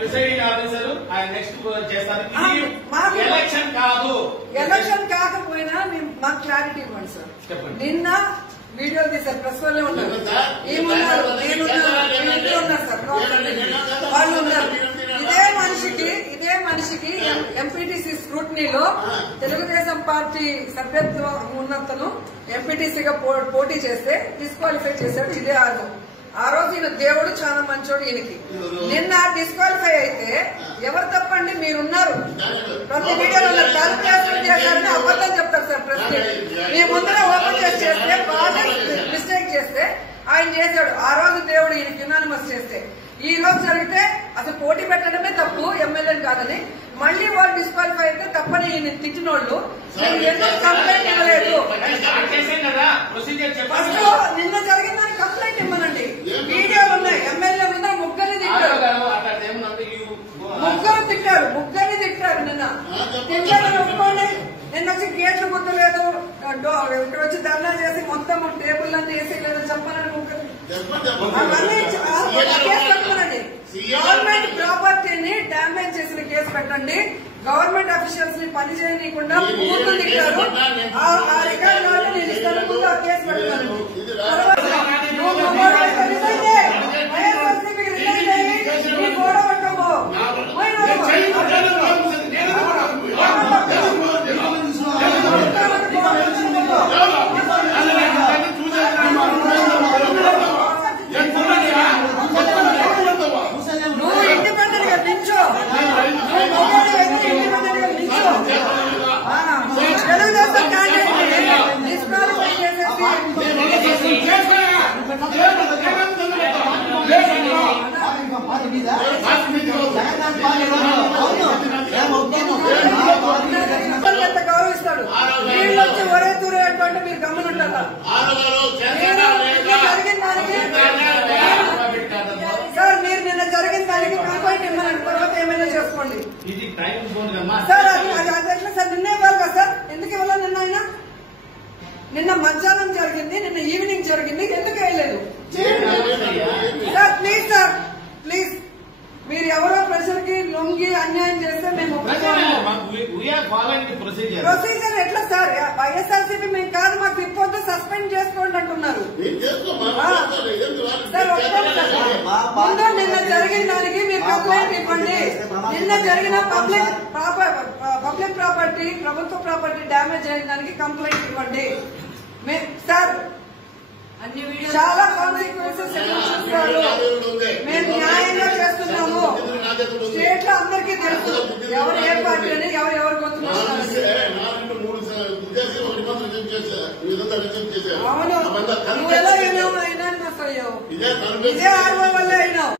Presiding officer ఆయన next చేస్తారు. Election కాదు, ఎలక్షన్ కాకపోయినా మాకు క్లారిటీ ఇవ్వండి సార్. నిన్న వీడియోలు తీసారు, ప్రెస్ వాళ్ళే ఉన్నారు, ఏమున్నారు, ఉన్నారు సార్, వాళ్ళు ఉన్నారు. ఇదే మనిషికి ఎంపీటీసీ స్క్రూటనీలో తెలుగుదేశం పార్టీ సభ్యత్వం ఉన్నతను ఎంపీటీసీగా పోటీ చేస్తే డిస్క్వాలిఫై చేశాడు. ఇదే ఆ రోజు ఈయన దేవుడు చాలా మంచోడు. ఈయనకి నిన్న డిస్క్వాలిఫై అయితే ఎవరు తప్పండి? మీరున్నారు, ప్రతి వీడియోలో క్యాల్కులేషన్ చేశారని అబద్ధం చెప్తారు సార్. ప్రెస్ మీ ముందర ఓపెన్ చేస్తే బాగా మిస్టేక్ చేస్తే ఆయన చేశాడు. ఆ రోజు దేవుడు ఈయనకి యునానిమస్ చేస్తే ఈ రోజు జరిగితే అసలు పోటీ పెట్టడమే తప్పు, ఎమ్మెల్యేలు కాదని. మళ్లీ వాళ్ళు డిస్క్వాలిఫై అయితే తప్పని ఈయన తిట్టినోళ్ళు ఎందుకు కంప్లైంట్ ఇవ్వలేదు? నిన్న జరిగిన దానికి కంప్లైంట్ ఇవ్వనండి. వీడియోలు ఉన్నాయి, ఎమ్మెల్యే మీద ముగ్గురిని తిట్టారు, ముగ్గురిని తిట్టారు నిన్న. తిట్టారని ఒప్పుకోండి. నిన్న వచ్చి గేట్లు గుర్తులేదు, ఇక్కడ వచ్చి ధర్నా చేసి మొత్తం టేబుల్ అన్ని వేసి లేదని చెప్పాలని ముగ్గురు కేసు పెట్టుకోనండి. గవర్నమెంట్ ప్రాపర్టీని డ్యామేజ్ చేసిన కేసు పెట్టండి. గవర్నమెంట్ అఫీషియల్స్ ని పని చేయకుండా పూర్తి తిట్టారు. ఆ రికార్డు కాబట్టి నేను ఇస్తాను, ముందు ఆ కేసు పెడతాను. ఎంత గౌరవిస్తాడు వీళ్ళు వచ్చి ఒరే తూరే అంటే మీరు గమనుంటారా? సార్ మీరు నిన్న జరిగిన దానికి కంప్లైంట్ ఇవ్వనండి, తర్వాత ఏమైనా చేసుకోండి సార్. అది ఎట్లా సార్? నిన్న ఇవ్వాలి కదా సార్, ఎందుకు ఇవ్వాలి? నిన్న అయినా నిన్న మధ్యాహ్నం జరిగింది, నిన్న ఈవినింగ్ జరిగింది, ఎందుకు వేయలేదు సార్? Please sir, please. మీరు ఎవరో ప్రజలకి లొంగి అన్యాయం చేస్తే మేము ప్రొసీజర్ ఎట్లా సార్? వైఎస్ఆర్సీపీ మేము కాదు, మాకు ఇప్పొద్దు సస్పెండ్ చేసుకోండి అంటున్నారు సార్. ముందు నిన్న జరిగిన దానికి మీరు కంప్లైంట్ ఇవ్వండి. నిన్న జరిగిన పబ్లిక్ ప్రాపర్టీ, ప్రభుత్వ ప్రాపర్టీ డ్యామేజ్ అయిన దానికి కంప్లైంట్ ఇవ్వండి సార్. చాలా కాన్సిక్వెన్సెస్ మేము న్యాయంగా చేస్తున్నాము. స్టేట్ లో అందరికీ తెలుసు ఎవరు ఏ పార్టీ అని, ఎవరు గొంతున్నారు. అవును, నువ్వు ఎలా అయినావు? అయినా అయ్యావు, ఇదే ఆర్వో వల్ల అయినావు.